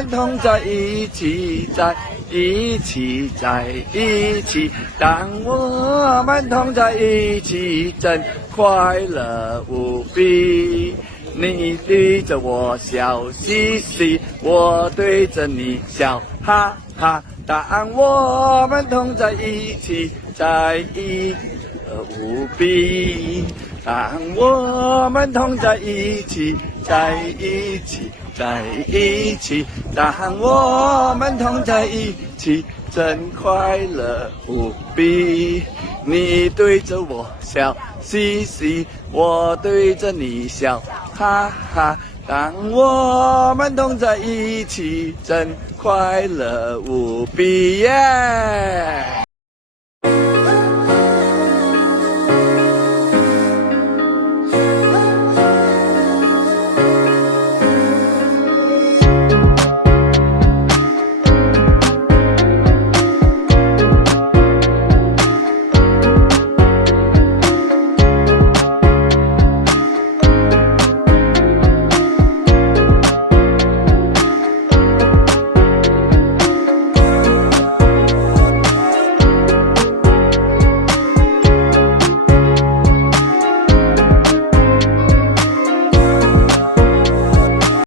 们同在一起，在一起，在一起。当我们同在一起，真快乐无比。你对着我笑嘻嘻，我对着你笑哈哈。当我们同在一起，在一无比。当我们同在一起，在一起，在一起。当我们同在一起，真快乐无比。你对着我笑嘻嘻，我对着你笑哈哈。当我们同在一起，真快乐无比耶！